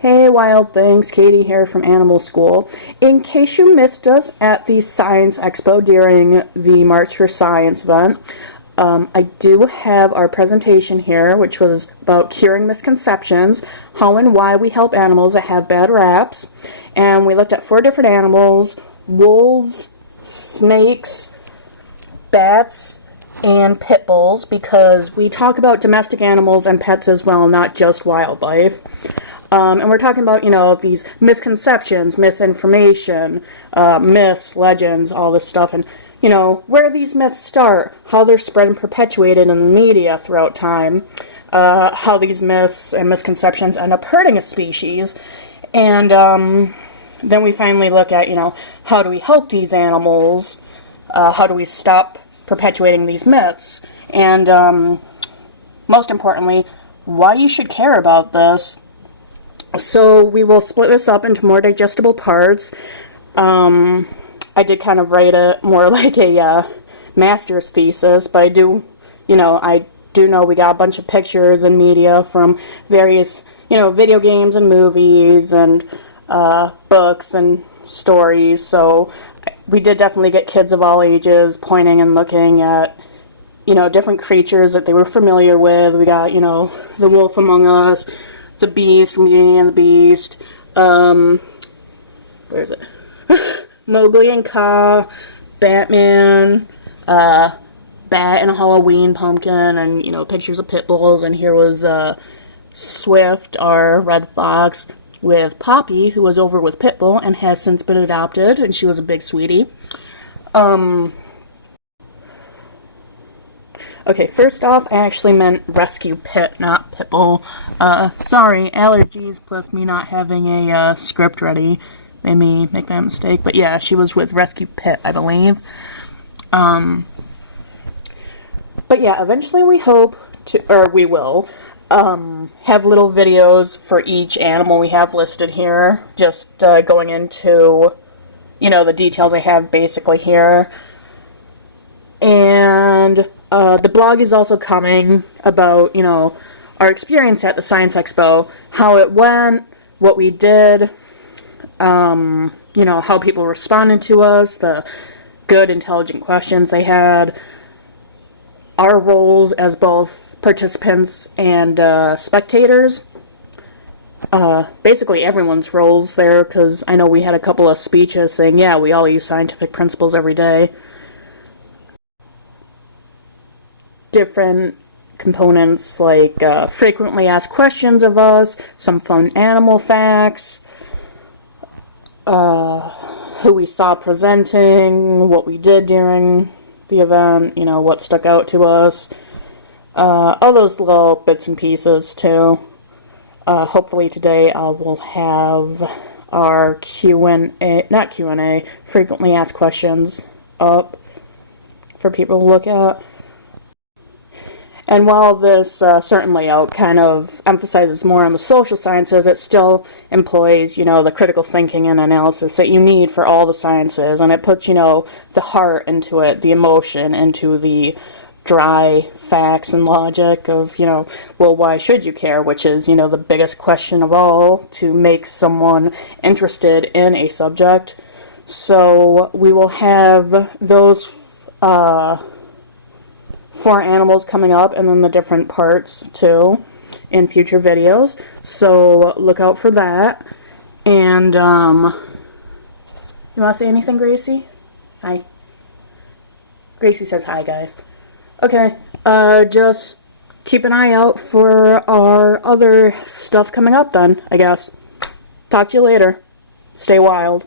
Hey Wild Things, Katie here from Animal School. In case you missed us at the Science Expo during the March for Science event, I do have our presentation here, which was about curing misconceptions, how and why we help animals that have bad raps. And we looked at 4 different animals: wolves, snakes, bats, and pit bulls, because we talk about domestic animals and pets as well, not just wildlife. And we're talking about, these misconceptions, misinformation, myths, legends, all this stuff, and, where these myths start, how they're spread and perpetuated in the media throughout time, how these myths and misconceptions end up hurting a species, and then we finally look at, how do we help these animals, how do we stop perpetuating these myths, and most importantly, why you should care about this. So we will split this up into more digestible parts. I did kind of write it more like a master's thesis, but I do know we got a bunch of pictures and media from various, video games and movies and books and stories. So we did definitely get kids of all ages pointing and looking at, different creatures that they were familiar with. We got, the wolf among us, the Beast from Beauty and the Beast, where is it? Mowgli and Kaa, Batman, bat and a Halloween pumpkin, and, pictures of pit bulls, and here was, Swift, our red fox, with Poppy, who was over with Pitbull and has since been adopted, and she was a big sweetie. Okay, first off, I actually meant rescue pit, not pitbull. Sorry, allergies plus me not having a script ready made me make that mistake. But yeah, she was with rescue pit, I believe. But yeah, eventually we hope to, or we will, have little videos for each animal we have listed here. Just going into, the details I have basically here. And the blog is also coming about, our experience at the Science Expo, how it went, what we did, how people responded to us, the good, intelligent questions they had, our roles as both participants and spectators. Basically everyone's roles there, because I know we had a couple of speeches saying, yeah, we all use scientific principles every day. Different components like frequently asked questions of us, some fun animal facts, who we saw presenting, what we did during the event, what stuck out to us, all those little bits and pieces too. Hopefully today I will have our Q&A, frequently asked questions up for people to look at. And while this certain layout kind of emphasizes more on the social sciences, it still employs, the critical thinking and analysis that you need for all the sciences, and it puts, the heart into it, the emotion into the dry facts and logic of, well, why should you care, which is, the biggest question of all to make someone interested in a subject. So we will have those 4 animals coming up, and then the different parts too in future videos, so look out for that. And you want to say anything, Gracie? Hi. Gracie says hi, guys. Okay, just keep an eye out for our other stuff coming up then, I guess. Talk to you later. Stay wild.